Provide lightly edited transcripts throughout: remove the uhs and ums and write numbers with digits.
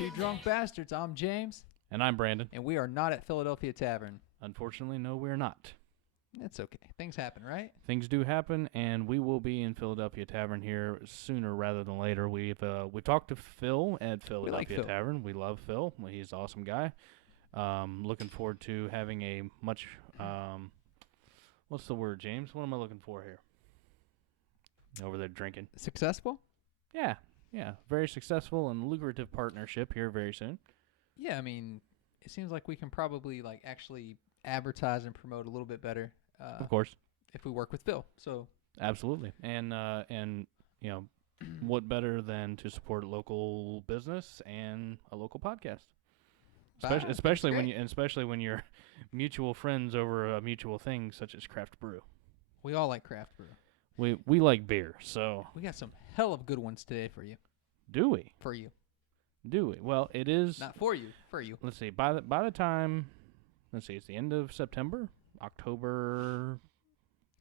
Two Drunk Bastards. I'm James. And I'm Brandon. And we are not at Philadelphia Tavern. Unfortunately, no, we're not. That's okay. Things happen, right? Things do happen, and we will be in Philadelphia Tavern here sooner rather than later. We've talked to Phil at Philadelphia Tavern. We love Phil. He's an awesome guy. Looking forward to having a much what's the word, James? What am I looking for here? Over there drinking. Successful? Yeah. Very successful and lucrative partnership here very soon. Yeah, I mean, it seems like we can probably actually advertise and promote a little bit better. Of course. If we work with Phil. So absolutely. And you know, what better than to support local business and a local podcast? Especially when you're mutual friends over a mutual thing such as craft brew. We all like craft brew. We like beer, so we got some hell of good ones today for you. Do we? For you. Do we? Well, it is not for you. For you. Let's see. By the time, it's the end of September, October.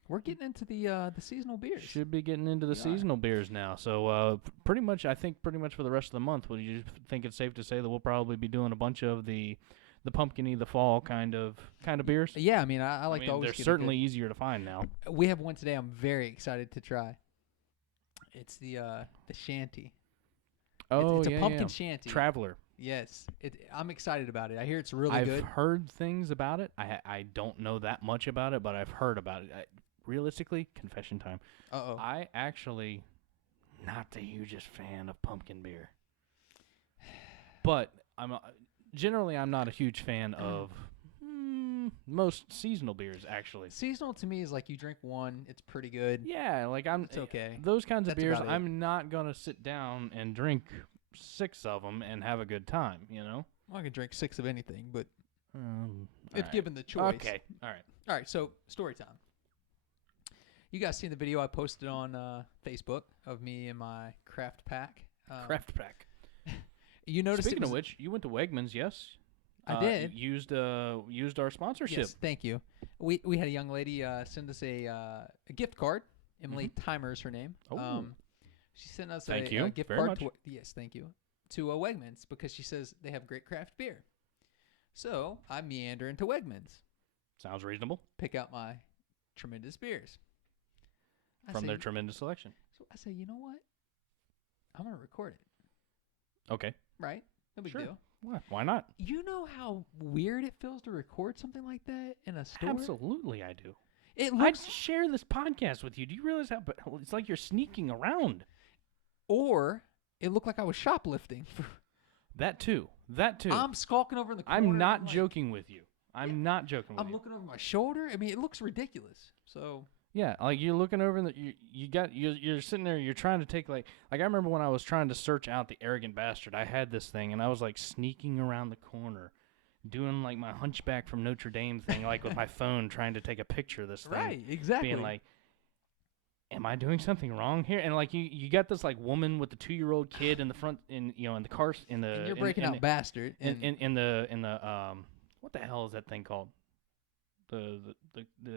We're getting into the seasonal beers. Should be getting into the seasonal beers now. So pretty much for the rest of the month, would you think it's safe to say that we'll probably be doing a bunch of the pumpkin-y, the fall kind of beers? Yeah, I mean, I like to always. They're certainly easier to find now. We have one today. I'm very excited to try. It's the shanty. Oh, it's a pumpkin shanty. Traveler. Yes, I'm excited about it. I hear it's really good. I've heard things about it. I don't know that much about it, but I've heard about it. Realistically, confession time. Uh-oh. I actually not the hugest fan of pumpkin beer. But I'm not a huge fan of most seasonal beers, actually. Seasonal to me is like you drink one, it's pretty good. Yeah, it's okay. Those kinds of beers, I'm not going to sit down and drink 6 of them and have a good time, you know? Well, I can drink 6 of anything, but if given the choice. Okay, all right, so story time. You guys seen the video I posted on Facebook of me and my craft pack? Craft pack. You noticed. Speaking of which, you went to Wegmans, yes? I did. Used our sponsorship. Yes, thank you. We had a young lady send us a gift card. Emily Timer is her name. Oh. She sent us a gift very card. Much. Yes, thank you. To Wegmans because she says they have great craft beer. So I meander into Wegmans. Sounds reasonable. Pick out my tremendous beers. From their tremendous selection. So I say, you know what? I'm going to record it. Okay. Right? No big deal. What? Why not? You know how weird it feels to record something like that in a store? Absolutely, I do. I'd share this podcast with you. Do you realize how it's like you're sneaking around? Or it looked like I was shoplifting. That too. I'm skulking over in the corner. I'm not joking with you. I'm not joking with you. I'm looking over my shoulder. I mean, it looks ridiculous. So... Yeah, like you're looking over and you're sitting there. You're trying to take like I remember when I was trying to search out the Arrogant Bastard. I had this thing and I was like sneaking around the corner, doing like my Hunchback from Notre Dame thing, like with my phone, trying to take a picture of this thing. Right, exactly. Being like, am I doing something wrong here? And like you got this like woman with the 2-year-old kid in the front in the car in the. And you're breaking out bastard. In the what the hell is that thing called? The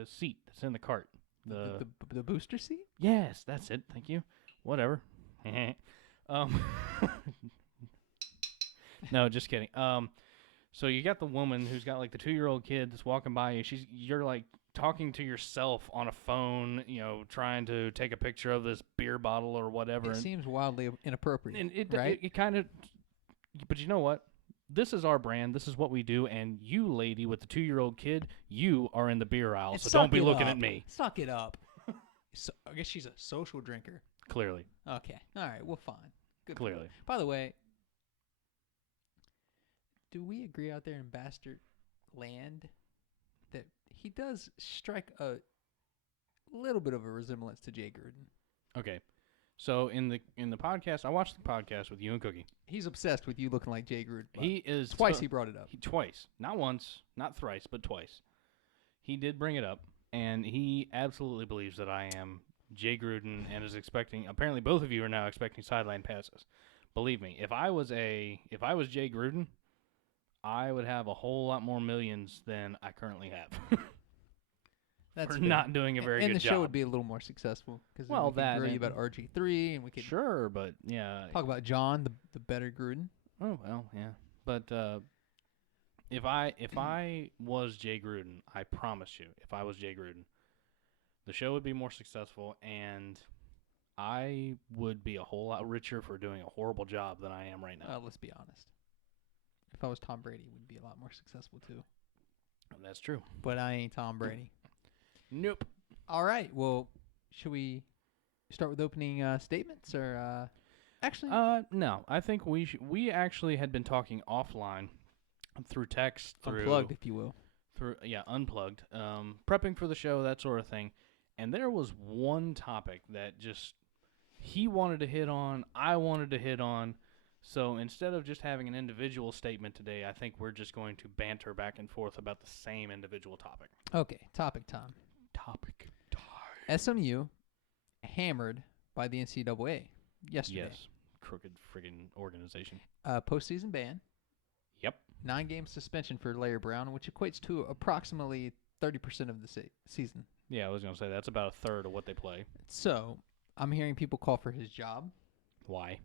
seat that's in the cart. The booster seat? Yes, that's it. Thank you. Whatever. No, just kidding. So you got the woman who's got like the 2-year-old kid that's walking by you. You're like talking to yourself on a phone, trying to take a picture of this beer bottle or whatever. It seems wildly inappropriate. And right? It kind of. But you know what? This is our brand. This is what we do. And you, lady, with the 2-year-old kid, you are in the beer aisle. So don't be looking at me. Suck it up. I guess she's a social drinker. Clearly. Okay. All right. Well, fine. Good. Clearly. By the way, do we agree out there in Bastard Land that he does strike a little bit of a resemblance to Jay Gruden? Okay. So in the podcast, I watched the podcast with you and Cookie. He's obsessed with you looking like Jay Gruden. He is twice. He brought it up. Twice, not once, not thrice, but twice. He did bring it up, and he absolutely believes that I am Jay Gruden and is expecting. Apparently, both of you are now expecting sideline passes. Believe me, if I was Jay Gruden, I would have a whole lot more millions than I currently have. That's for not doing a very good job. And the show would be a little more successful because we could grill you about RG3 and we could but yeah, talk about John, the better Gruden. Oh well, yeah. But if I was Jay Gruden, I promise you, if I was Jay Gruden, the show would be more successful, and I would be a whole lot richer for doing a horrible job than I am right now. Let's be honest. If I was Tom Brady, we'd be a lot more successful too. That's true. But I ain't Tom Brady. Nope. All right. Well, should we start with opening statements, or actually? No. I think we actually had been talking offline through text, Unplugged, if you will. Unplugged. Prepping for the show, that sort of thing. And there was one topic that just he wanted to hit on, I wanted to hit on. So instead of just having an individual statement today, I think we're just going to banter back and forth about the same individual topic. Okay, topic time. Topic time. SMU hammered by the NCAA yesterday. Yes, crooked friggin' organization. Postseason ban. Yep. 9-game suspension for Larry Brown, which equates to approximately 30% of the season. Yeah, I was going to say that's about a third of what they play. So I'm hearing people call for his job. Why?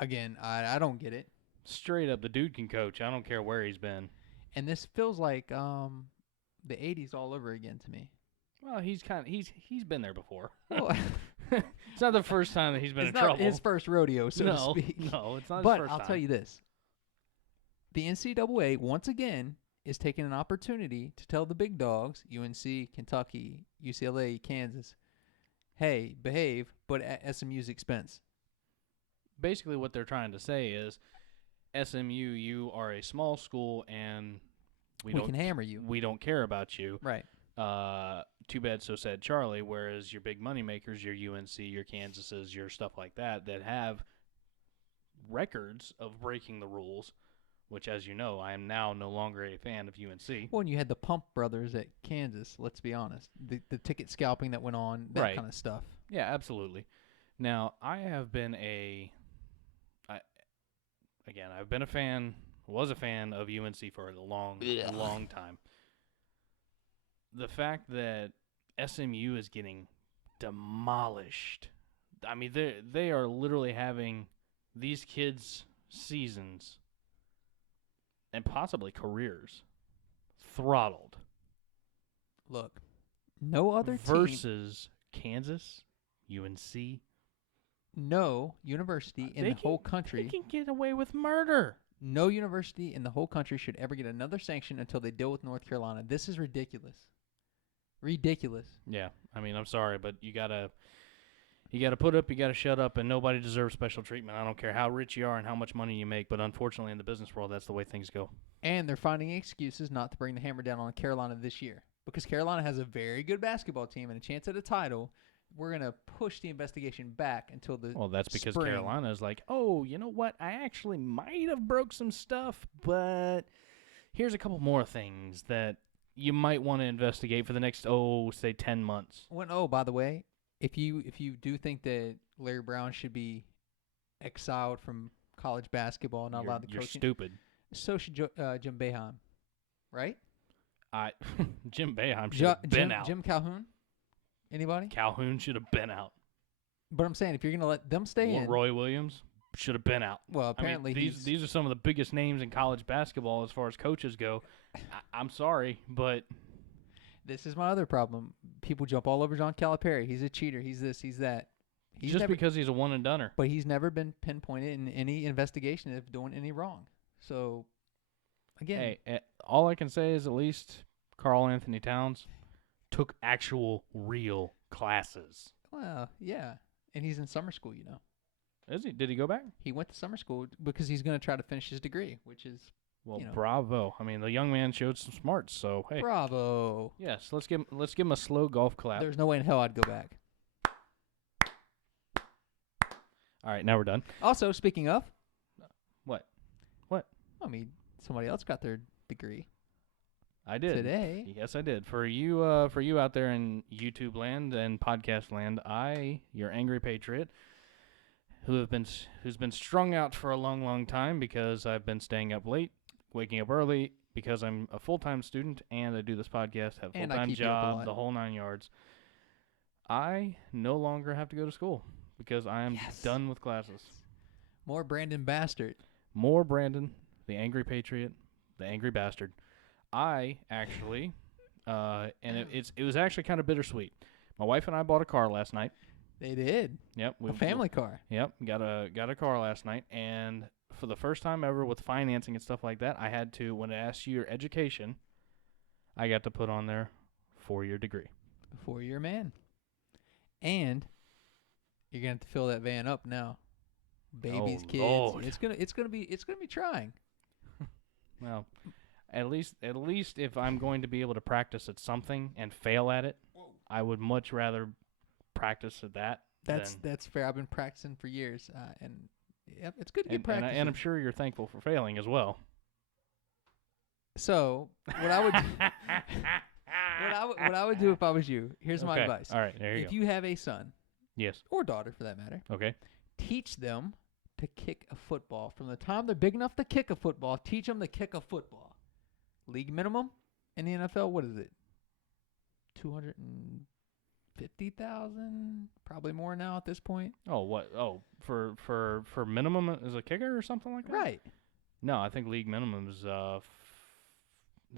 Again, I don't get it. Straight up, the dude can coach. I don't care where he's been. And this feels like the 80s all over again to me. Well, he's been there before. Well, it's not the first time that he's been in trouble. It's not his first rodeo, so to speak. No, it's not but his first time. I'll tell you this. The NCAA, once again, is taking an opportunity to tell the big dogs, UNC, Kentucky, UCLA, Kansas, hey, behave, but at SMU's expense. Basically, what they're trying to say is, SMU, you are a small school, and we can hammer you. We don't care about you. Right. Too bad, so sad, Charlie. Whereas your big money makers, your UNC, your Kansases, your stuff like that have records of breaking the rules, which, as you know, I am now no longer a fan of UNC. Well, and you had the Pump brothers at Kansas, let's be honest. The ticket scalping that went on, that kind of stuff. Yeah, absolutely. Now, I've been a fan, was a fan of UNC for a long time. The fact that SMU is getting demolished. I mean, they are literally having these kids' seasons and possibly careers throttled. Look, no other versus Kansas, UNC. No university in the whole country. They can get away with murder. No university in the whole country should ever get another sanction until they deal with North Carolina. This is ridiculous. Ridiculous. Yeah, I mean, I'm sorry, but you gotta put up, you gotta shut up, and nobody deserves special treatment. I don't care how rich you are and how much money you make, but unfortunately in the business world, that's the way things go. And they're finding excuses not to bring the hammer down on Carolina this year. Because Carolina has a very good basketball team and a chance at a title. We're going to push the investigation back until the Well, that's because spring. Carolina is like, oh, you know what? I actually might have broke some stuff, but here's a couple more things that you might want to investigate for the next, say 10 months. Well, by the way, if you do think that Larry Brown should be exiled from college basketball, not allowed to coach, you're stupid. So should Jim Boeheim, right? Jim Boeheim should have been out. Jim Calhoun? Anybody? Calhoun should have been out. But I'm saying, if you're going to let them stay in. Roy Williams should have been out. Well, apparently these are some of the biggest names in college basketball as far as coaches go. I'm sorry, but this is my other problem. People jump all over John Calipari. He's a cheater. He's this. He's that. Because he's a one-and-doneer. But he's never been pinpointed in any investigation of doing any wrong. So, again. Hey, all I can say is at least Karl Anthony Towns took actual real classes. Well, yeah. And he's in summer school, you know. Is he? Did he go back? He went to summer school because he's going to try to finish his degree, which is, bravo. I mean, the young man showed some smarts, so hey. Bravo. Yes, let's give him a slow golf clap. There's no way in hell I'd go back. All right, now we're done. Also, speaking of. What? I mean, somebody else got their degree. I did. Today. Yes, I did. For you out there in YouTube land and podcast land, your Angry Patriot, who's been strung out for a long, long time because I've been staying up late, waking up early because I'm a full-time student and I do this podcast, have a full-time job, the whole 9 yards. I no longer have to go to school because I am done with classes. More Brandon Bastard. More Brandon, the Angry Patriot, the Angry Bastard. I actually, and it was actually kind of bittersweet. My wife and I bought a car last night. They did. Yep, A family car. Yep, got a car last night, and for the first time ever with financing and stuff like that, I had to, when it asks you your education, I got to put on there 4-year degree. 4-year man. And you're gonna have to fill that van up now. Babies, kids. Lord. It's gonna be trying. Well, at least if I'm going to be able to practice at something and fail at it, I would much rather practice at that. That's fair. I've been practicing for years, and yep, it's good to get practice. And I'm sure you're thankful for failing as well. So what I would what I would do if I was you. Here's my advice. All right, there you go. If you have a son, yes, or daughter for that matter, okay, teach them to kick a football from the time they're big enough to kick a football. Teach them to kick a football. League minimum in the NFL, what is it? 250,000, probably more now at this point. Oh, what? Oh, for minimum as a kicker or something like that? Right. No, I think league minimum is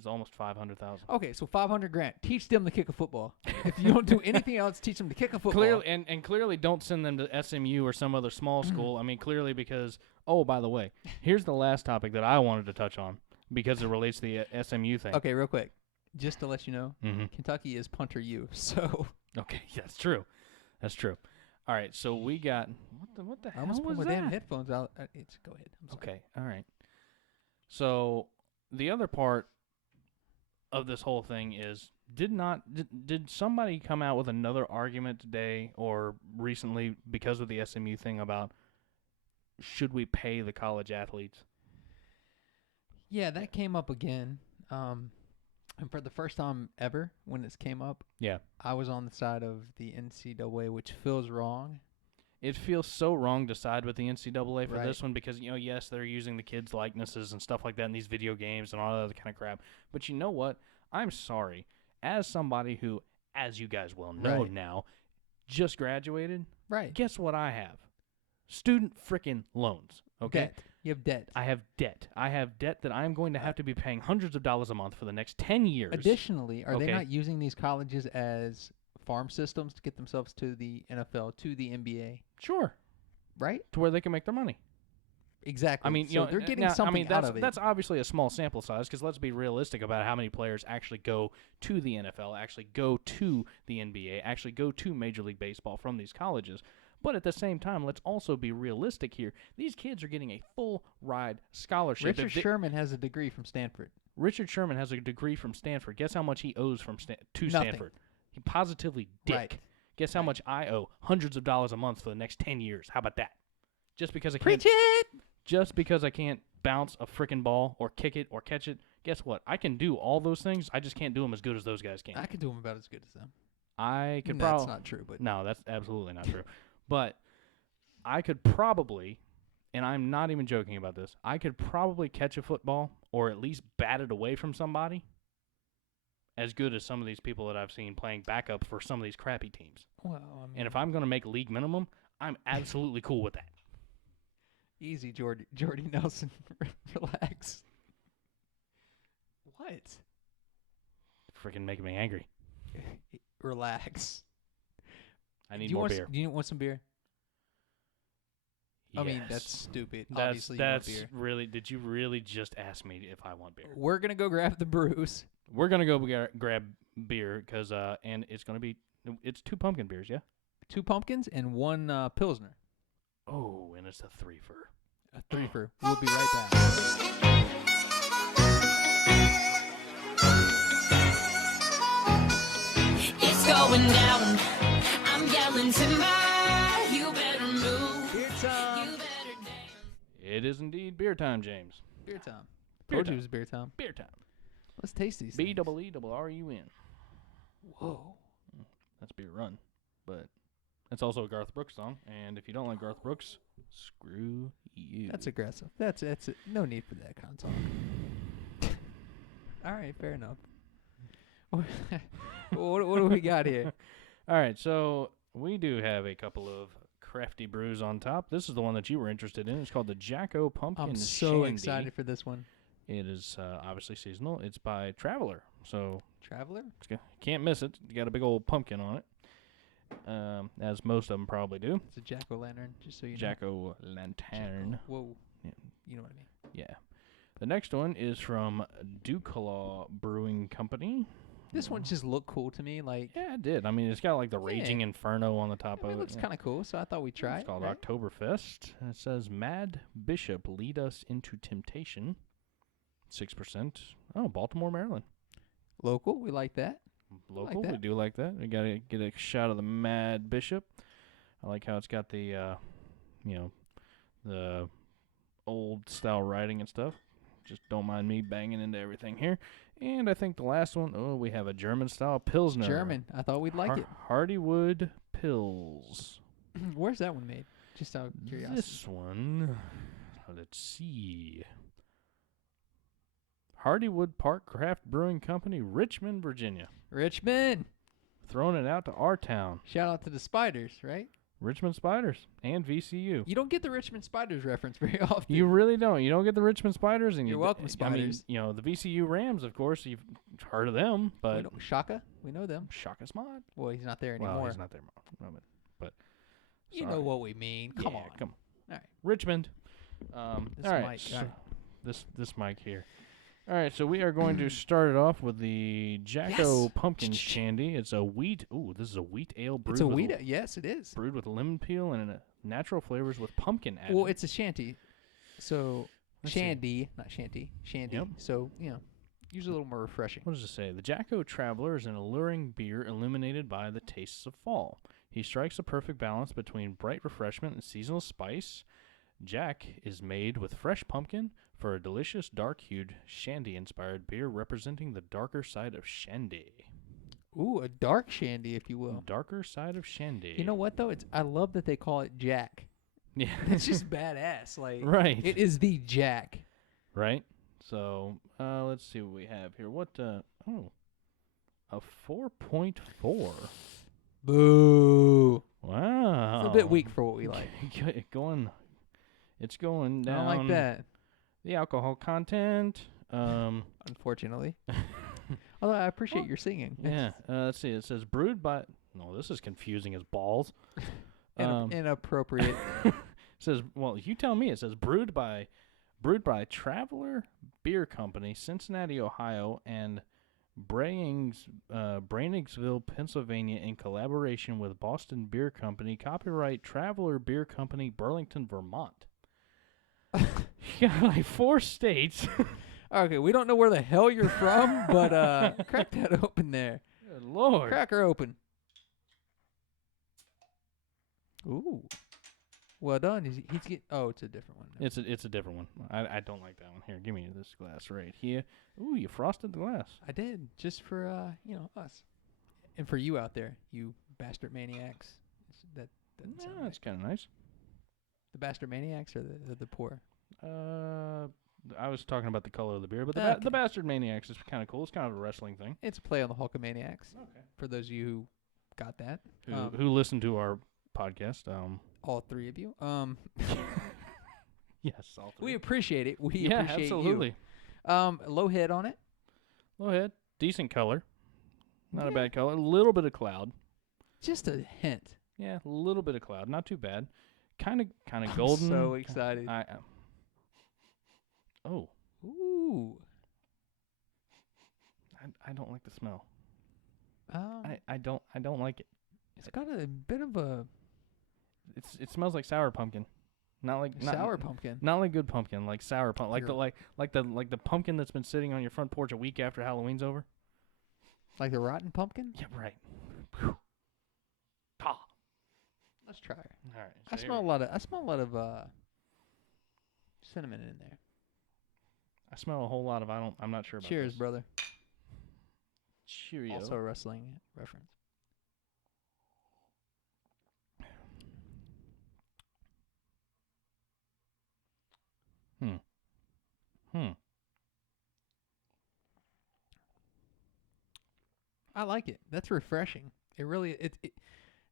almost 500,000. Okay, so $500,000. Teach them to kick a football. If you don't do anything else, teach them to kick a football. Clearly, and clearly, don't send them to SMU or some other small school. I mean, clearly because. Oh, by the way, here's the last topic that I wanted to touch on because it relates to the SMU thing. Okay, real quick, just to let you know, Mm-hmm. Kentucky is punter U. So. Okay, that's true. That's true. All right, so we got what the I hell almost was put my that? damn headphones out. Go ahead. I'm sorry. Okay, all right. So the other part of this whole thing is did somebody come out with another argument today or recently because of the SMU thing about should we pay the college athletes? Yeah, that came up again. And for the first time ever when this came up, Yeah. I was on the side of the NCAA, which feels wrong. It feels so wrong to side with the NCAA for Right. this one because, yes, they're using the kids' likenesses and stuff like that in these video games and all that other kind of crap. But you know what? I'm sorry. As somebody who, as you guys well know Right. now, just graduated, Right. guess what I have? Student frickin' loans, okay? Debt. You have debt. I have debt. I have debt that I'm going to have to be paying hundreds of dollars a month for the next 10 years. Additionally, are they Okay. not using these colleges as farm systems to get themselves to the NFL, to the NBA? Sure. Right? To where they can make their money. Exactly. I mean, so they're getting something out of it. That's obviously a small sample size because let's be realistic about how many players actually go to the NFL, actually go to the NBA, actually go to Major League Baseball from these colleges. But at the same time, let's also be realistic here. These kids are getting a full ride scholarship. Richard Sherman has a degree from Stanford. Richard Sherman has a degree from Stanford. Guess how much he owes to Nothing. Stanford? He positively dick. Right. Guess how Right. much I owe? Hundreds of dollars a month for the next 10 years. How about that? Just because I can't Preach it! Just because I can't bounce a freaking ball or kick it or catch it, guess what? I can do all those things. I just can't do them as good as those guys can. I could do them about as good as them. I could That's probably not true, but No, that's absolutely not true. But I could probably, and I'm not even joking about this, I could probably catch a football or at least bat it away from somebody as good as some of these people that I've seen playing backup for some of these crappy teams. well, I mean, And if I'm going to make league minimum, I'm absolutely cool with that. easy, Jordy Nelson, relax. What? Freaking making me angry. Relax. I need Do you more want beer. Do you want some beer? I mean, Yes. that's stupid. That's Obviously, you want beer. really. Did you really just ask me if I want beer? We're gonna go grab the brews. We're gonna go grab beer because and it's gonna be 2 pumpkin beers, yeah. 2 pumpkins and 1 pilsner. Oh, and it's a 3-fer. A 3-fer. We'll be right back. It's going down. I'm yelling timber. You better move. Beer time. You better dance. It is indeed beer time, James. Beer time. Beer Told you time. it was beer time. Beer time. Let's taste these things. BEERUN. Whoa. That's Beer Run, but it's also a Garth Brooks song. And if you don't like Garth Brooks, screw you. That's aggressive. That's it. No need for that kind of talk. All right, fair enough. what do we got here? All right, so we do have a couple of crafty brews on top. This is the one that you were interested in. It's called the Jacko Pumpkin I'm so Shandy. excited for this one. It is obviously seasonal. It's by Traveler, so Traveler? can't miss it. You got a big old pumpkin on it, as most of them probably do. It's a jack-o'-lantern, just so you know. Jack-o'-lantern. Whoa. Yeah. You know what I mean. Yeah. The next one is from Duclaw Brewing Company. This one just looked cool to me. Like, Yeah, it did. I mean, it's got like the Raging Inferno on the top it of it. looks kind of cool, so I thought we'd try It's it. called right? Oktoberfest. And it says, Mad Bishop, lead us into temptation. 6%. Oh, Baltimore, Maryland. Local, we like that. Local, that. we do like that. We got to get a shot of the Mad Bishop. I like how it's got the, the old style writing and stuff. Just don't mind me banging into everything here. And I think the last one, we have a German style Pilsner. German. I thought we'd like it. Hardywood Pils. Where's that one made? Just out of curiosity. This one, let's see. Hardywood Park Craft Brewing Company, Richmond, Virginia. Richmond. Throwing it out to our town. Shout out to the Spiders, right? Richmond Spiders and VCU. You don't get the Richmond Spiders reference very often. You really don't. You don't get the Richmond Spiders. And You're welcome, Spiders. I mean, the VCU Rams, of course, you've heard of them, but Shaka, we know them. Shaka Smart. Well, he's not there anymore. Well, he's not there anymore. But You know sorry. what we mean. Come Yeah, on. Come on. All right. Richmond. This all right. mic, So all right. This mic here. All right, so we are going to start it off with the Jacko Yes. Pumpkin Shandy. It's a wheat. Ooh, this is a wheat ale brewed. It's a with wheat. Yes, it is. brewed with lemon peel and natural flavors with pumpkin added. Well, it's a shanty. So Let's see. shandy, not shanty. Shandy. Yep. So usually a little more refreshing. What does it say? The Jacko Traveler is an alluring beer illuminated by the tastes of fall. He strikes a perfect balance between bright refreshment and seasonal spice. Jack is made with fresh pumpkin for a delicious dark-hued shandy-inspired beer representing the darker side of shandy. Ooh, a dark shandy, if you will. Darker side of shandy. You know what though? I love that they call it Jack. Yeah. It's just badass. Like Right. it is the Jack. Right? So, let's see what we have here. A 4.4. Boo. Wow. It's a bit weak for what we like. It's going down. I don't like that, The alcohol content. unfortunately. Although I appreciate your singing. Yeah. Let's see. It says brewed by. No, this is confusing as balls. Inappropriate. It says, well, you tell me. It says brewed by Traveler Beer Company, Cincinnati, Ohio, and Brannigsville, Pennsylvania, in collaboration with Boston Beer Company. Copyright Traveler Beer Company, Burlington, Vermont. You got like 4 states. Okay, we don't know where the hell you're from, but crack that open there. Good Lord. Crack her open. Ooh. Well done. He's getting. Oh, it's a different one. It's a different one. I don't like that one. Here, give me this glass right here. Ooh, you frosted the glass. I did just for us, and for you out there, you bastard maniacs. That doesn't sound Yeah, right. that's kind of nice. The bastard maniacs or the poor. I was talking about the color of the beer, but Okay. the Bastard Maniacs is kind of cool. It's kind of a wrestling thing. It's a play on the Hulkamaniacs. Okay. For those of you who got that, Who listen to our podcast? all 3 of you. Yes, all 3. We appreciate it. We yeah, appreciate absolutely. you. Low head on it. Go ahead. Decent color. Not a Yeah. bad color. A little bit of cloud. Just a hint. Yeah, a little bit of cloud. Not too bad. Kind of I'm golden. so excited. Oh, Ooh. I don't like the smell. Um, I don't like it. it's got a bit of a It smells like sour pumpkin. Not like sour pumpkin. Not like good pumpkin, like sour pumpkin, like You're- the pumpkin that's been sitting on your front porch a week after Halloween's over. Like the rotten pumpkin? Yeah, right. Whew. Ah. Let's try it. All right. I smell a lot of cinnamon in there. I smell a whole lot of. I'm not sure about. Cheers, this. brother. Cheerio. Also a wrestling reference. I like it. That's refreshing. It really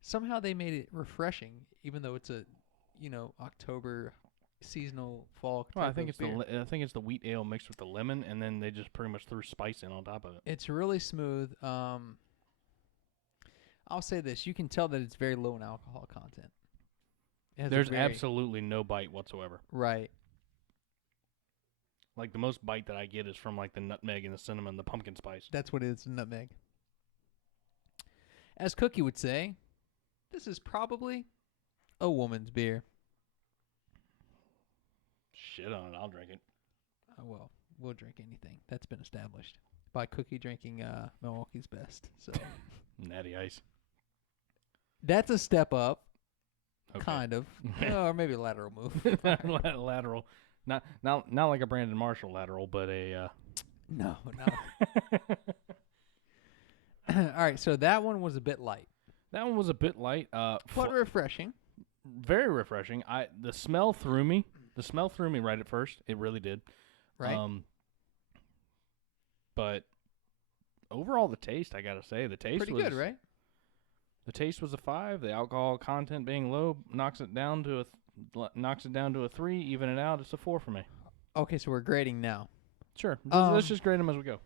somehow they made it refreshing, even though it's a, October seasonal fall. Well, I type think of it's beer. I think it's the wheat ale mixed with the lemon, and then they just pretty much threw spice in on top of it. It's really smooth. I'll say this: you can tell that it's very low in alcohol content. It has a There's very- absolutely no bite whatsoever. right. Like the most bite that I get is from like the nutmeg and the cinnamon, the pumpkin spice. That's what it is, nutmeg. As Cookie would say, this is probably a woman's beer. Shit on it, I'll drink it. Well, we'll drink anything. That's been established by Cookie drinking Milwaukee's Best. So Natty Ice. that's a step up, Okay. kind of, or maybe a lateral move. Lateral. Not like a Brandon Marshall lateral, but a No. All right, so that one was a bit light, that one was a bit light. but refreshing. Very refreshing. The smell threw me. The smell threw me right at first. It really did. Right. But overall, the taste, I gotta say, the taste Pretty was good, right? The taste was a 5. The alcohol content being low knocks it down to a 3. Even it out, it's a 4 for me. Okay, so we're grading now. Sure. Um, Let's just grade them as we go.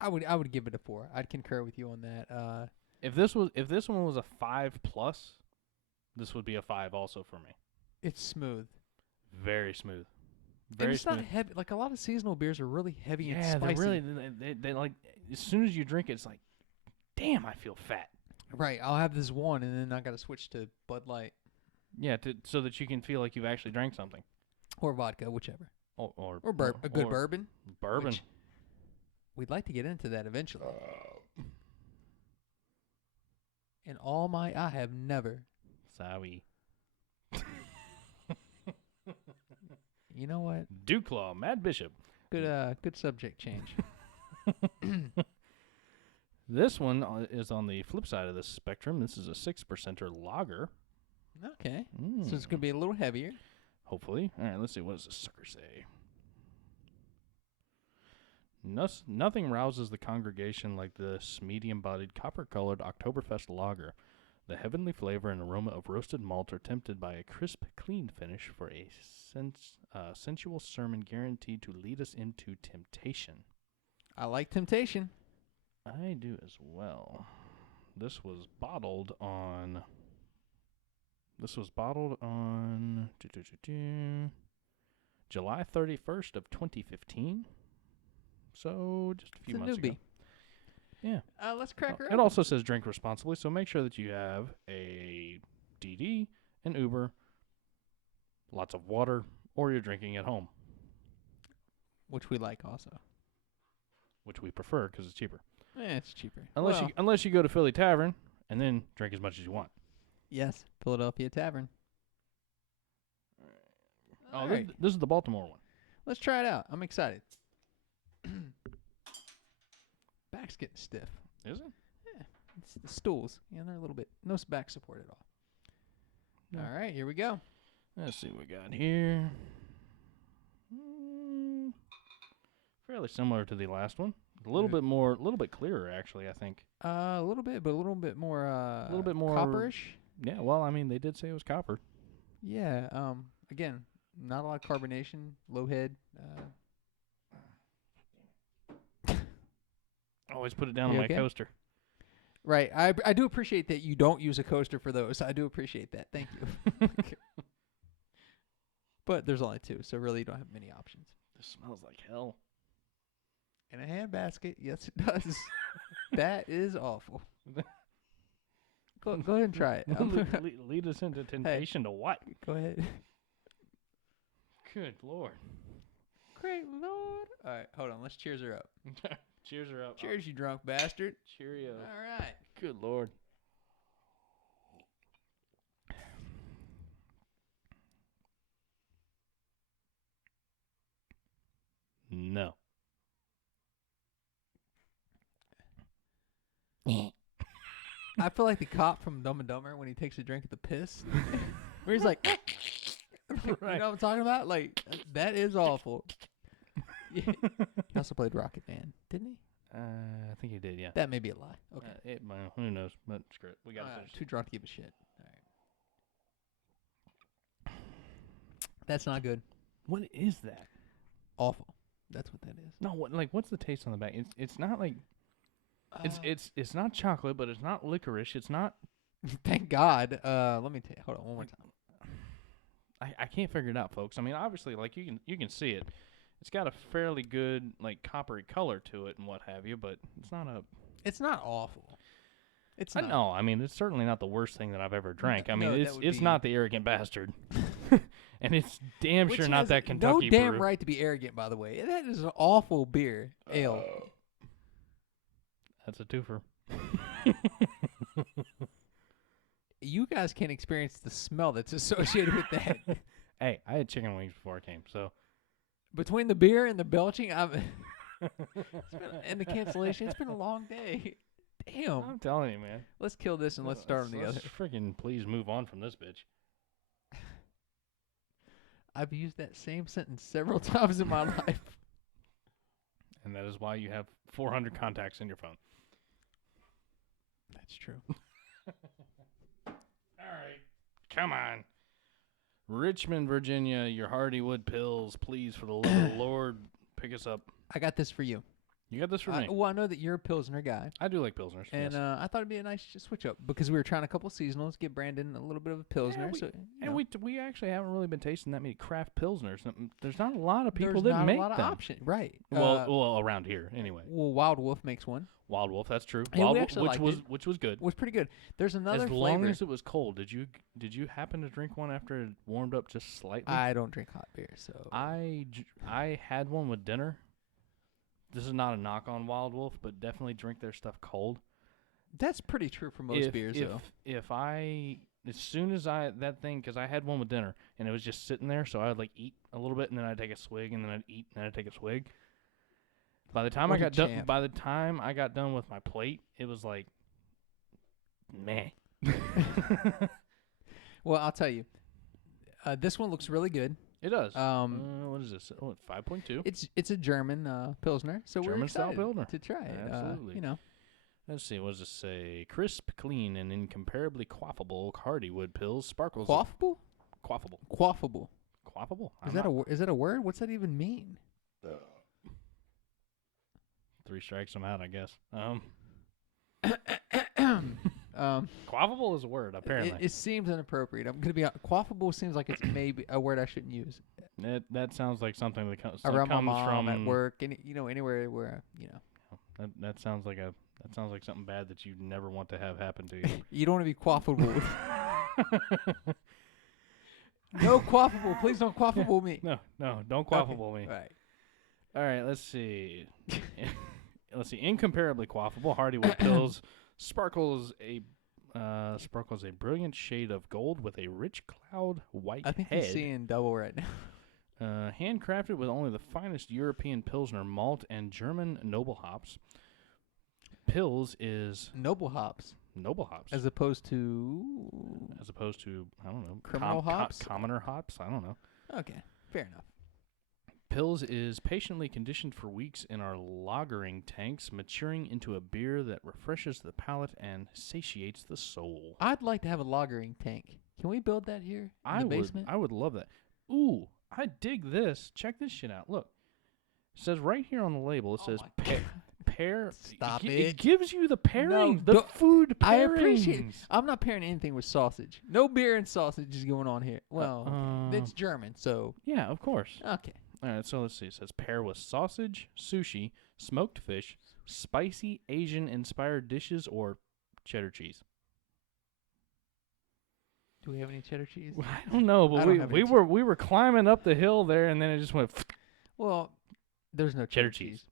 I would give it a 4. I'd concur with you on that. If this one was a 5+, this would be a 5 also for me. It's smooth. Very smooth. And Very it's smooth. not heavy. Like a lot of seasonal beers are really heavy and Yeah, spicy. they're really they like as soon as you drink it, it's like, damn, I feel fat. Right. I'll have this one, and then I got to switch to Bud Light Yeah, so that you can feel like you've actually drank something. or vodka, whichever, Or a good bourbon. Bourbon. which we'd like to get into that eventually. In all my, I have never. Sorry. You know what? Dewclaw, Mad Bishop. Good subject change. This one is on the flip side of the spectrum. This is a 6%er lager. Okay. So it's gonna be a little heavier. Hopefully. All right, let's see. What does this sucker say? Nothing rouses the congregation like this medium-bodied, copper-colored Oktoberfest lager. The heavenly flavor and aroma of roasted malt are tempted by a crisp, clean finish for a sensual sermon guaranteed to lead us into temptation. I like temptation. I do as well. This was bottled on July 31st of 2015. So just a few It's a months newbie. ago. Yeah. Let's crack her It open. also says drink responsibly, so make sure that you have a DD, an Uber, lots of water, or you're drinking at home, Which we like also. which we prefer because it's cheaper. It's cheaper. Unless you go to Philly Tavern and then drink as much as you want. Yes, Philadelphia Tavern. Oh, All this, right. this is the Baltimore one. Let's try it out. I'm excited. Back's getting stiff. Is it? It's the stools. Yeah, they're a little bit. No back support at all. No. All right, here we go. Let's see what we got here. Fairly similar to the last one. A little bit more, a little bit clearer, actually, I think. A little bit, but a little bit more. A little bit more copperish. Yeah, well, I mean, they did say it was copper. Yeah. Again, not a lot of carbonation. Low head. Always put it down on You my okay? coaster. Right. I do appreciate that you don't use a coaster for those. I do appreciate that. Thank you. But there's only 2, so really you don't have many options. This smells like hell. And a handbasket. Yes, it does. That is awful. Go ahead and try it. Lead us into temptation to what? Go ahead. Good Lord. Great Lord. All right, hold on. Let's cheers her up. Cheers her up. Cheers, you drunk bastard. Cheerio. All right. Good Lord. No. I feel like the cop from Dumb and Dumber when he takes a drink at the piss. Where he's like, you know what I'm talking about? Like, that is awful. Yeah. He also played Rocket Man, didn't he? I think he did, yeah. That may be a lie. Okay. Well, who knows? But screw it. We got to finish. Too drunk to give a shit. All right. That's not good. What is that? Awful. That's what that is. No, what's the taste on the back? It's not like it's not chocolate, but it's not licorice. It's not. Thank God. Let me hold on one more time. I can't figure it out, folks. I mean, obviously, like you can see it. It's got a fairly good like coppery color to it and what have you, but it's not a. It's not awful. It's not. No, I mean it's certainly not the worst thing that I've ever drank. I mean No, it's not the Arrogant Bastard, and it's damn Which sure not has that Kentucky No damn brew. right to be arrogant, by the way. That is an awful beer. Ale. That's a twofer. You guys can't experience the smell that's associated with that. Hey, I had chicken wings before I came, so. Between the beer and the belching, and the cancellation, it's been a long day. Damn. I'm telling you, man. Let's kill this and let's start on the other. Freaking please move on from this bitch. I've used that same sentence several times in my life. And that is why you have 400 contacts in your phone. That's true. All right. Come on. Richmond, Virginia, your Hardywood Pills, please, for the love of the Lord, pick us up. I got this for you. You got this for me. Well, I know that you're a Pilsner guy. I do like Pilsners. And yes. I thought it'd be a nice switch up because we were trying a couple seasonals, get Brandon a little bit of a Pilsner. We actually haven't really been tasting that many craft Pilsners. There's not a lot of people There's that not make a lot of them. options. Right. Well, around here, anyway. Well, Wild Wolf makes one. Wild Wolf, that's true. And Wild we Wolf, actually liked it. which was good. Was pretty good. There's another as flavor. long as it was cold. Did you happen to drink one after it warmed up just slightly? I don't drink hot beer, so I had one with dinner. This is not a knock on Wild Wolf, but definitely drink their stuff cold. That's pretty true for most beers, though. As soon as because I had one with dinner and it was just sitting there, so I would like eat a little bit and then I'd take a swig and then I'd eat and then I'd take a swig. By the time I got done with my plate, it was like, meh. Well, I'll tell you, this one looks really good. It does. What is this? Oh, 5.2. It's a German Pilsner, so we're German-style excited Pilsner. to try it. Absolutely. Let's see. What does it say? Crisp, clean, and incomparably quaffable Hardywood Pills sparkles. Quaffable? Quaffable. Quaffable. Quaffable? Is that a word? What's that even mean? 3 strikes, I'm out, I guess. Quaffable is a word, apparently. It seems inappropriate. I'm gonna be quaffable seems like it's maybe a word I shouldn't use. That sounds like something that comes Around my comes mom, from at work, anywhere where That sounds like something bad that you never want to have happen to you. You don't want to be quaffable. No quaffable. Please don't quaffable me. No, don't quaffable me. Right. All right, let's see. Incomparably quaffable Hardywood Pills sparkles a brilliant shade of gold with a rich cloud white I think head. he's seeing double right now. Handcrafted with only the finest European Pilsner malt and German noble hops. Pils is Noble hops. noble hops. As opposed to I don't know, criminal hops? commoner hops. I don't know. Okay, fair enough. Pils is patiently conditioned for weeks in our lagering tanks, maturing into a beer that refreshes the palate and satiates the soul. I'd like to have a lagering tank. Can we build that here in the basement? I would love that. Ooh, I dig this. Check this shit out. Look. It says right here on the label, it says pair. Stop it. It gives you the pairing, No, the food pairings. I appreciate it. I'm not pairing anything with sausage. No beer and sausage is going on here. Well, it's German, so. Yeah, of course. Okay. All right, so let's see. It says pair with sausage, sushi, smoked fish, spicy Asian-inspired dishes, or cheddar cheese. Do we have any cheddar cheese? I don't know, but we were climbing up the hill there, and then it just went. Well, there's no cheddar cheese.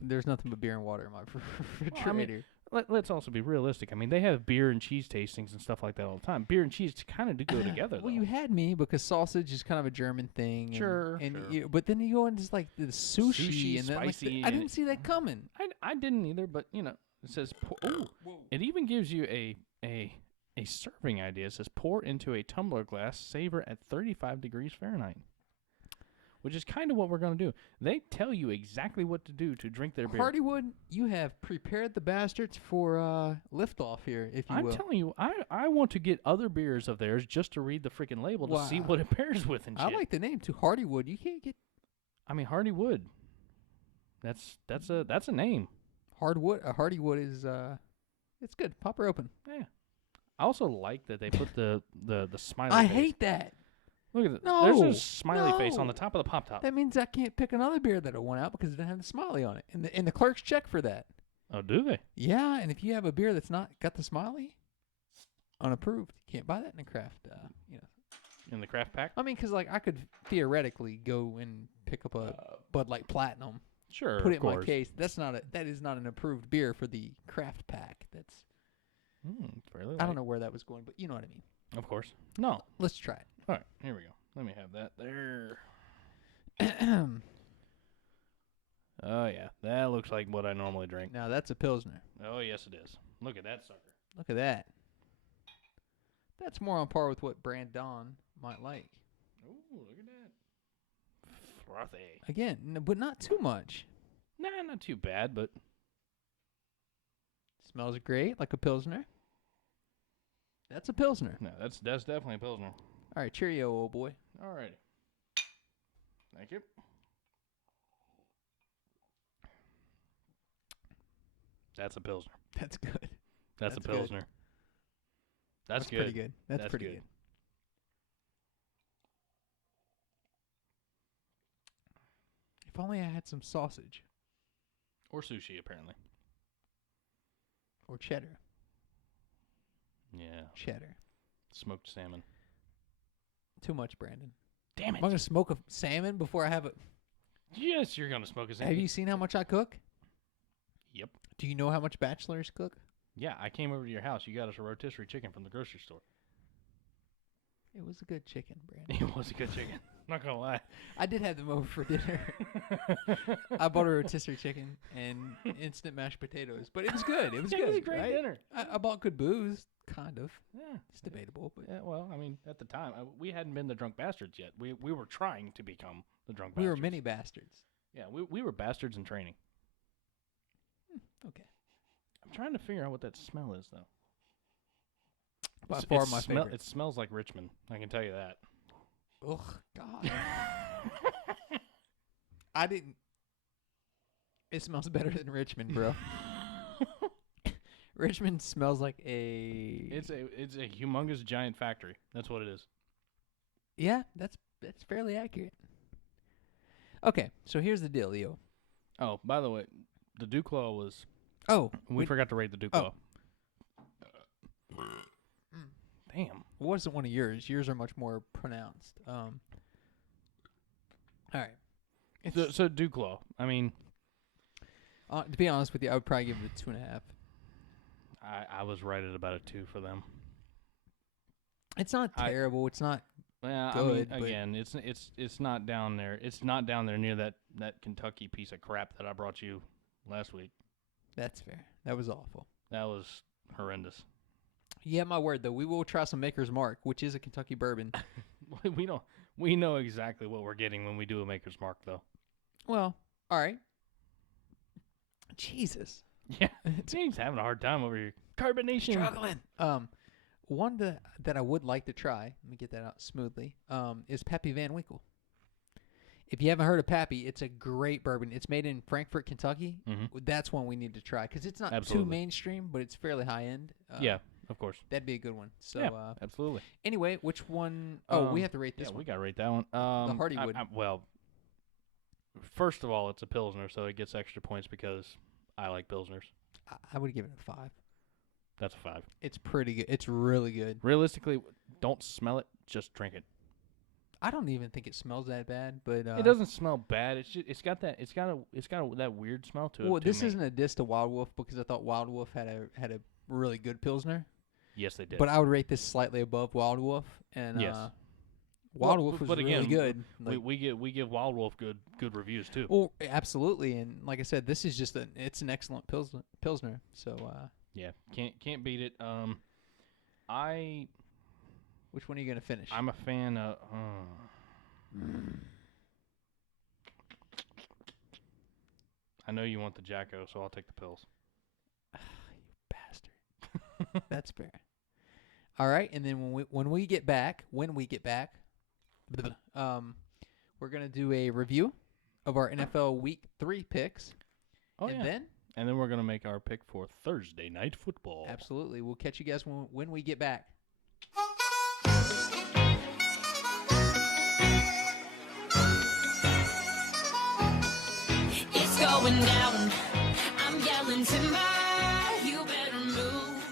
There's nothing but beer and water in my refrigerator. Let's also be realistic. I mean, they have beer and cheese tastings and stuff like that all the time. Beer and cheese kind of do go together. Well, though. you had me because sausage is kind of a German thing. Sure. But then you go into like the sushi and then spicy. I didn't see that coming. I didn't either, but it says. It even gives you a serving idea. It says pour into a tumbler glass, savor at 35 degrees Fahrenheit. which is kind of what we're going to do. They tell you exactly what to do to drink their beer. Hardywood, you have prepared the bastards for liftoff here, if you I'm will. telling you, I want to get other beers of theirs just to read the freaking label to see Wow. what it pairs with and shit. I like the name too, Hardywood. You can't get I mean, Hardywood. That's a name. hardwood. A Hardywood is it's good. Pop her open. Yeah. I also like that they put the smiley I face. hate that. Look at it. No, There's a smiley face on no. the top of the pop top. That means I can't pick another beer that I want out because it doesn't have the smiley on it. And the clerks check for that. Oh, do they? Yeah, and if you have a beer that's not got the smiley, unapproved. You can't buy that in the craft. In the craft pack? I mean, because like I could theoretically go and pick up a Bud Light Platinum, Sure, put it of in my course. case. That is not an approved beer for the craft pack. That's Fairly I don't light. know where that was going, but you know what I mean. Of course. No. Let's try it. All right, here we go. Let me have that there. Oh, yeah. That looks like what I normally drink. Now that's a Pilsner. Oh, yes, it is. Look at that sucker. Look at that. That's more on par with what Brandon might like. Ooh, look at that. Frothy. Again, but not too much. Nah, not too bad, but Smells great, like a Pilsner. That's a Pilsner. no, that's definitely a Pilsner. All right, cheerio, old boy. All right. Thank you. That's a Pilsner. That's good. That's a That's good. Pilsner. That's good. pretty good. That's That's pretty good. good. If only I had some sausage Or sushi, apparently. or cheddar. Yeah. Cheddar. Smoked salmon. Too much, Brandon. Damn Am I gonna smoke a salmon before I have it? Yes, you're going to smoke a salmon. Have you seen how much I cook? Yep. Do you know how much bachelors cook? Yeah, I came over to your house. You got us a rotisserie chicken from the grocery store. It was a good chicken, Brandon. It was a good chicken. Not going to lie. I did have them over for dinner. I bought a rotisserie chicken and instant mashed potatoes, but it was good. It was It good. was a great right? dinner. I bought good booze, kind of. Yeah. It's debatable, but Yeah, well, I mean, at the time, we hadn't been the drunk bastards yet. We were trying to become the drunk we bastards. were mini bastards. Yeah, we were bastards in training. Okay. I'm trying to figure out what that smell is, though. By It's- far it's my smell- favorite. It smells like Richmond. I can tell you that. Ugh, God. I didn't. It smells better than Richmond, bro. Richmond smells like a. It's a humongous giant factory. That's what it is. Yeah, that's fairly accurate. Okay, so here's the deal, Leo. Oh, by the way, the Duclaw was. Oh, We forgot to rate the Duclaw. Damn. it wasn't one of yours. Yours are much more pronounced. All right. So Duclaw. I mean, To be honest with you, I would probably give it a 2.5. I was right at about a 2 for them. It's not terrible. It's not. Well, Good, I but- mean, again, it's not down there. It's not down there near that Kentucky piece of crap that I brought you last week. That's fair. That was awful. That was horrendous. Yeah, my word though. We will try some Maker's Mark, which is a Kentucky bourbon. We know exactly what we're getting when we do a Maker's Mark, though. Well, all right. Jesus. Yeah, he's having a hard time over here. Carbonation. Struggling. One that I would like to try, let me get that out smoothly, is Pappy Van Winkle. If you haven't heard of Pappy, it's a great bourbon. It's made in Frankfort, Kentucky. Mhm. That's one we need to try because it's not Absolutely. too mainstream, but it's fairly high end. Yeah, of course. That'd be a good one. So, Yeah, absolutely. anyway, which one? Oh, we have to rate this Yeah, one. we got to rate that one. Hardywood. Well, first of all, it's a Pilsner, so it gets extra points because I like Pilsners. I would give it a 5. That's a 5. It's pretty good. It's really good. Realistically, don't smell it, just drink it. I don't even think it smells that bad, but It doesn't smell bad. It's got that weird smell to it. Well, to this me. isn't a diss to Wild Wolf because I thought Wild Wolf had a really good Pilsner. Yes, they did. But I would rate this slightly above Wild Wolf, and Yes. Wild Well, Wolf was but really again, good. we give Wild Wolf good reviews too. Well, absolutely, and like I said, this is just it's an excellent Pilsner. So, Yeah, can't beat it. which one are you gonna finish? I'm a fan of. I know you want the Jacko, so I'll take the pills. Bastard. That's fair. All right, and then when we get back, we're gonna do a review of our NFL Week 3 picks. Oh, and yeah. And then we're going to make our pick for Thursday Night Football. Absolutely. We'll catch you guys when we get back. It's going down. I'm yelling timber. You better move.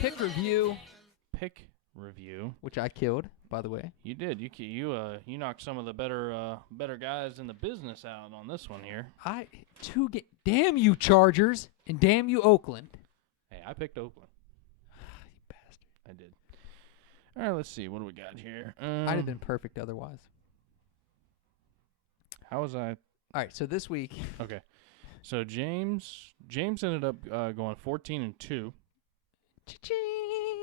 Pick review, Pick review. which I killed, by the way. You did. You knocked some of the better guys in the business out on this one here. Damn you, Chargers, and damn you, Oakland. Hey, I picked Oakland. You bastard. I did. All right, let's see. What do we got here? I'd have been perfect otherwise. How was I? All right, so this week. Okay. So James ended up going 14-2. Cha-ching.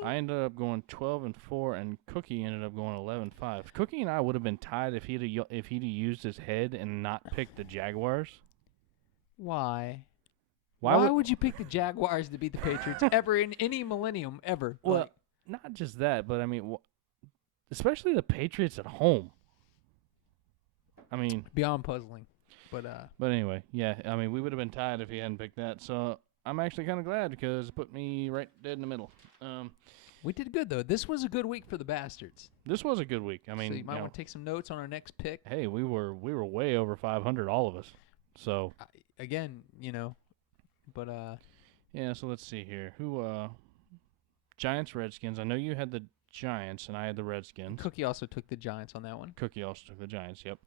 I ended up going 12-4, and Cookie ended up going 11-5. Cookie and I would have been tied if he'd used his head and not picked the Jaguars. Why? Why would you pick the Jaguars to beat the Patriots ever in any millennium ever? Well, Like, not just that, but I mean, especially the Patriots at home. I mean, beyond puzzling. But anyway, yeah. I mean, we would have been tied if he hadn't picked that. So I'm actually kind of glad because it put me right dead in the middle. we did good though. This was a good week for the Bastards. This was a good week. I mean, so you might want to take some notes on our next pick. Hey, we were way over 500, all of us. So Again, but yeah. So let's see here. Who? Giants, Redskins. I know you had the Giants and I had the Redskins. Cookie also took the Giants on that one. Cookie also took the Giants. Yep.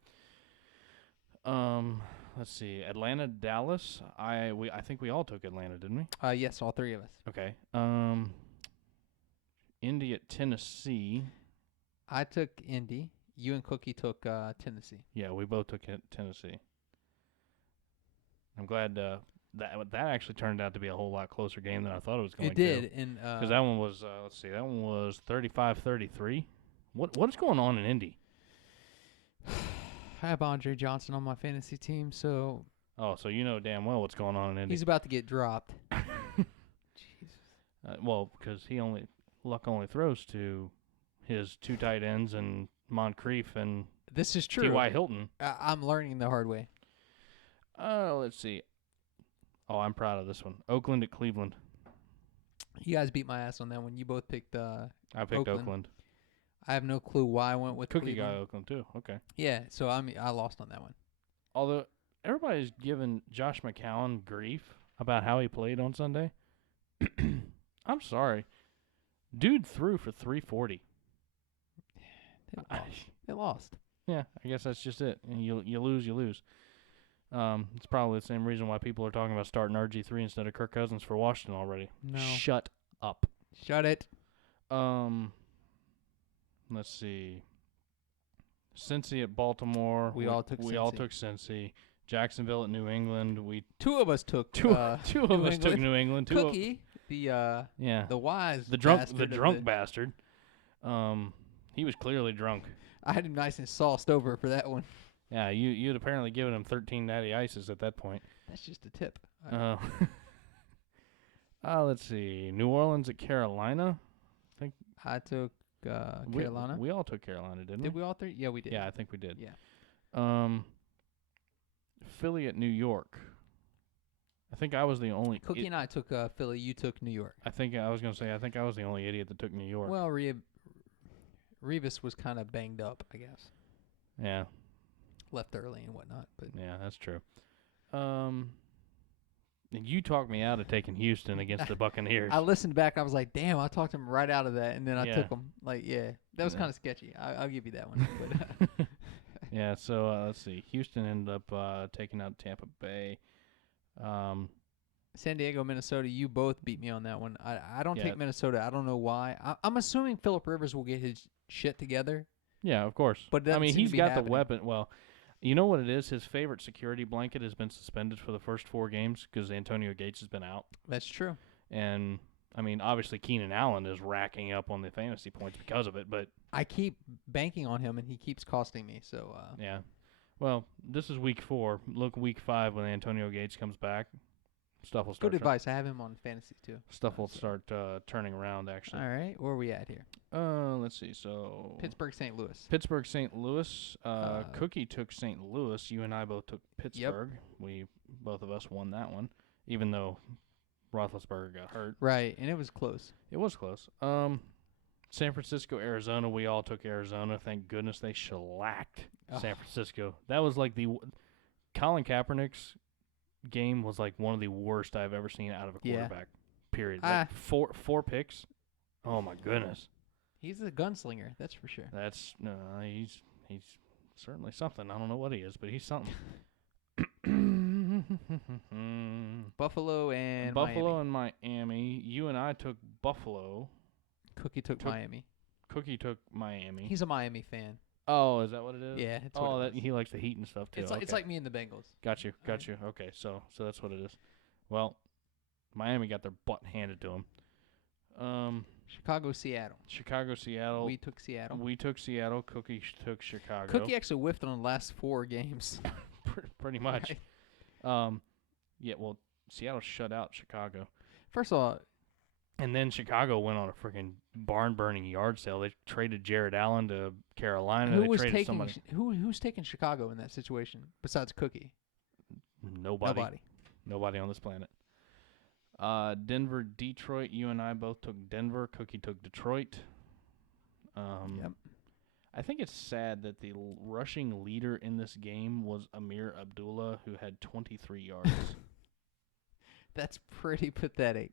Let's see. Atlanta, Dallas. I think we all took Atlanta, didn't we? Yes, all three of us. Okay. Indy at Tennessee. I took Indy. You and Cookie took Tennessee. Yeah, we both took Tennessee. I'm glad that actually turned out to be a whole lot closer game than I thought it was going to. It did, and because that one was let's see, that one was 35-33. What is going on in Indy? I have Andre Johnson on my fantasy team, so So you know damn well what's going on in Indy. he's about to get dropped. Jesus. Well, because Luck only throws to his two tight ends and Moncrief and This is true. T.Y. Hilton. I'm learning the hard way. Let's see. Oh, I'm proud of this one. Oakland at Cleveland. You guys beat my ass on that one. You both picked I picked Oakland. I have no clue why I went with Cookie Cleveland. got Oakland too. Okay. Yeah, so I lost on that one. Although everybody's giving Josh McCown grief about how he played on Sunday. I'm sorry. Dude threw for 340. They lost. Yeah, I guess that's just it. And you lose, you lose. It's probably the same reason why people are talking about starting RG3 instead of Kirk Cousins for Washington already. No. Shut up. Shut it. Let's see. Cincy at Baltimore. We all took Cincy. Jacksonville at New England. Two of us took Two of us took New England. Cookie, the wise the drunk bastard. He was clearly drunk. I had him nice and sauced over for that one. Yeah, you'd apparently given him 13 natty ices at that point. That's just a tip. Let's see. New Orleans at Carolina. I took Carolina. We all took Carolina, didn't we? Did we all three? Yeah, we did. Yeah, I think we did. Yeah. Philly at New York. I think I was the only Cookie and I took Philly. You took New York. I think I was the only idiot that took New York. Well, Revis was kind of banged up, I guess. Yeah. Left early and whatnot, but yeah, that's true. You talked me out of taking Houston against the Buccaneers. I listened back. I was like, "Damn!" I talked him right out of that, and then I Yeah. took him. Like, yeah, that was kind of sketchy. I'll give you that one. But, yeah. So let's see. Houston ended up taking out Tampa Bay. San Diego, Minnesota. You both beat me on that one. I don't Yeah. take Minnesota. I don't know why. I'm assuming Phillip Rivers will get his shit together. Yeah, of course. But it I mean, doesn't seem he's to be got happening. the weapon. Well, you know what it is? His favorite security blanket has been suspended for the first 4 games because Antonio Gates has been out. That's true. And, I mean, obviously Keenan Allen is racking up on the fantasy points because of it. But I keep banking on him, and he keeps costing me. So yeah. Well, this is week 4. Look, week 5 when Antonio Gates comes back, stuff will start. Good advice. I have him on fantasy too. Stuff will So- start turning around. Actually. All right, where are we at here? Let's see. So Pittsburgh, St. Louis. Pittsburgh, St. Louis. Cookie took St. Louis. You and I both took Pittsburgh. Both of us won that one, even though Roethlisberger got hurt. Right, and it was close. It was close. San Francisco, Arizona. We all took Arizona. Thank goodness they shellacked San Francisco. That was like Colin Kaepernick's game was like one of the worst I've ever seen out of a quarterback. Period. Like four picks. Oh my goodness. He's a gunslinger, that's for sure. That's he's certainly something. I don't know what he is, but he's something. Buffalo and Miami. You and I took Buffalo. Cookie took Miami. Cookie took Miami. He's a Miami fan. Oh, is that what it is? Yeah. It's Oh, what it is. he likes the Heat and stuff too. It's like me and the Bengals. Got you. Okay, so that's what it is. Well, Miami got their butt handed to them. Chicago, Seattle. Seattle. We took Seattle. Cookie took Chicago. Cookie actually whiffed on the last 4 games. Pretty much. Right. Yeah. Well, Seattle shut out Chicago. First of all, and then Chicago went on a freaking barn-burning yard sale. They traded Jared Allen to Carolina. Who's taking Chicago in that situation besides Cookie? Nobody on this planet. Denver, Detroit. You and I both took Denver. Cookie took Detroit. Yep. I think it's sad that the rushing leader in this game was Amir Abdullah, who had 23 yards. That's pretty pathetic.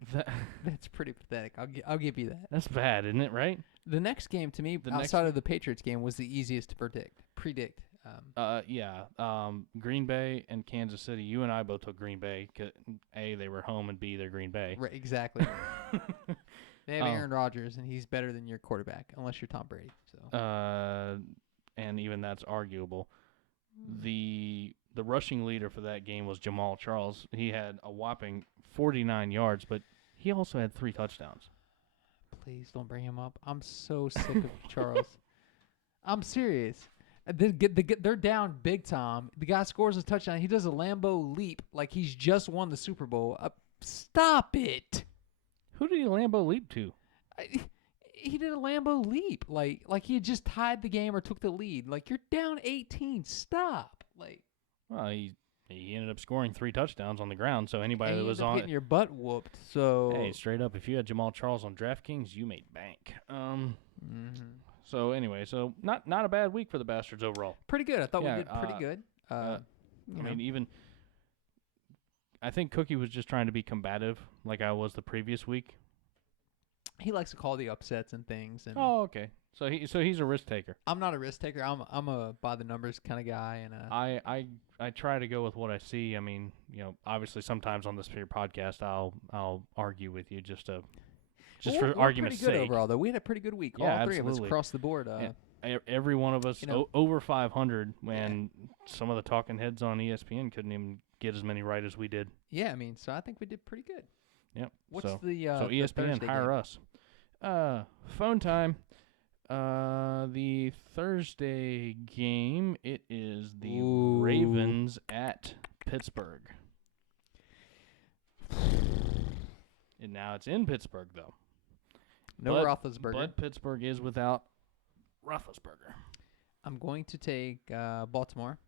That's pretty pathetic. I'll give you that. That's bad, isn't it? Right. The next game to me, outside of the Patriots game, was the easiest to predict. Green Bay and Kansas City. You and I both took Green Bay. A, they were home, and B, they're Green Bay. Right, exactly. They have Aaron Rodgers, and he's better than your quarterback, unless you're Tom Brady. So. And even that's arguable. The rushing leader for that game was Jamal Charles. He had a whopping 49 yards, but he also had 3 touchdowns. Please don't bring him up. I'm so sick of Charles. I'm serious. They're down big time. The guy scores a touchdown. He does a Lambeau leap like he's just won the Super Bowl. Stop it. Who did he Lambeau leap to? He did a Lambeau leap like he had just tied the game or took the lead. Like, you're down 18. Stop. Well, he ended up scoring 3 touchdowns on the ground. So anybody that was on getting your butt whooped. So hey, straight up, if you had Jamal Charles on DraftKings, you made bank. So anyway, not a bad week for the Bastards overall. Pretty good. I thought we did pretty good. I think Cookie was just trying to be combative, like I was the previous week. He likes to call the upsets and things. And okay. So he's a risk taker. I'm not a risk taker. I'm a by the numbers kind of guy, and I try to go with what I see. I mean, obviously sometimes on this podcast I'll argue with you just for argument's sake. Pretty good overall, though. We had a pretty good week. Yeah, all three absolutely. of us across the board. Every one of us over 500. When some of the talking heads on ESPN couldn't even get as many right as we did. Yeah, I mean, so I think we did pretty good. Yep. What's so the ESPN hire game? us. Phone time. The Thursday game, it is the Ravens at Pittsburgh. And now it's in Pittsburgh, though. No Roethlisberger. But Pittsburgh is without Roethlisberger. I'm going to take Baltimore.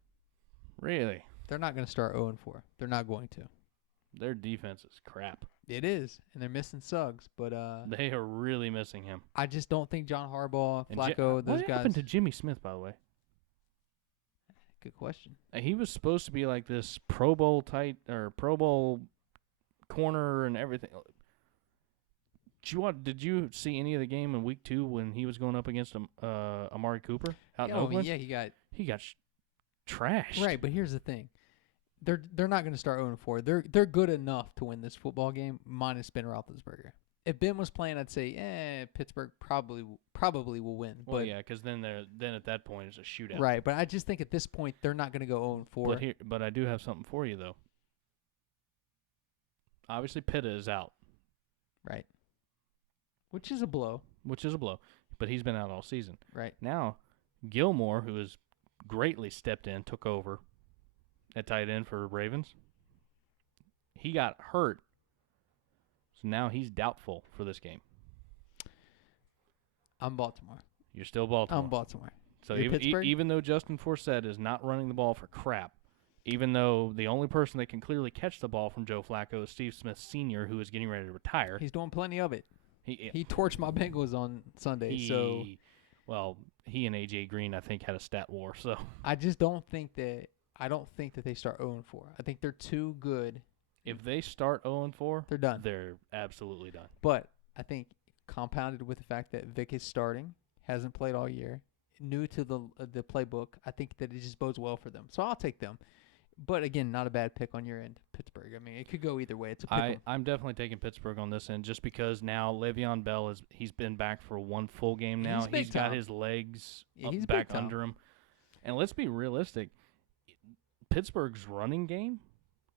Really? They're not going to start 0-4. They're not going to. Their defense is crap. It is, and they're missing Suggs, but they are really missing him. I just don't think John Harbaugh, Flacco, those guys. What happened to Jimmy Smith, by the way? Good question. He was supposed to be like this Pro Bowl tight or Pro Bowl corner and everything. Did you see any of the game in week 2 when he was going up against Amari Cooper out in Oakland? Yeah, he got trashed. Right, but here's the thing. They're not going to start 0-4. They're good enough to win this football game minus Ben Roethlisberger. If Ben was playing, I'd say, Pittsburgh probably will win. Well, but, yeah, because then at that point it's a shootout. Right, but I just think at this point they're not going to go 0-4. But I do have something for you though. Obviously, Pitta is out. Right. Which is a blow. But he's been out all season. Right. Now, Gilmore, who is greatly stepped in, took over at tight end for Ravens. He got hurt, so now he's doubtful for this game. I'm Baltimore. You're still Baltimore. I'm Baltimore. So You're Pittsburgh? even though Justin Forsett is not running the ball for crap, even though the only person that can clearly catch the ball from Joe Flacco is Steve Smith Sr., who is getting ready to retire. He's doing plenty of it. He He torched my Bengals on Sunday, so well, he and AJ Green I think had a stat war. So I just don't think that they start 0-4. I think they're too good. if they start 0-4, They're done. they're absolutely done. But I think compounded with the fact that Vic is starting, hasn't played all year, new to the playbook, I think that it just bodes well for them. So I'll take them. But again, not a bad pick on your end, Pittsburgh. I mean, it could go either way. It's a pick 'em. I'm definitely taking Pittsburgh on this end just because now Le'Veon Bell he's been back for one full game now. He's big He's got time. his legs Yeah, up he's back big time. under him. And let's be realistic. Pittsburgh's running game,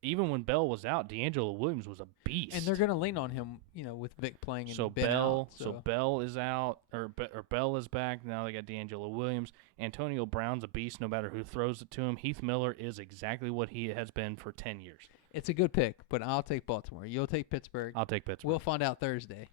even when Bell was out, D'Angelo Williams was a beast. And they're going to lean on him, with Vic playing and So Ben Bell, out, so Bell is out, or Bell is back. Now they got D'Angelo Williams. Antonio Brown's a beast, no matter who throws it to him. Heath Miller is exactly what he has been for 10 years. it's a good pick, but I'll take Baltimore. You'll take Pittsburgh. I'll take Pittsburgh. We'll find out Thursday.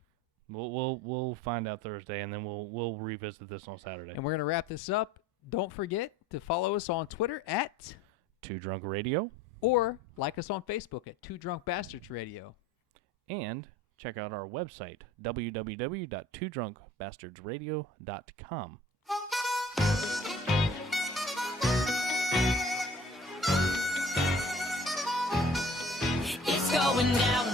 We'll find out Thursday, and then we'll revisit this on Saturday. And we're going to wrap this up. Don't forget to follow us on Twitter at Two Drunk Radio, or like us on Facebook at Two Drunk Bastards Radio. and check out our website www.twodrunkbastardsradio.com. It's going down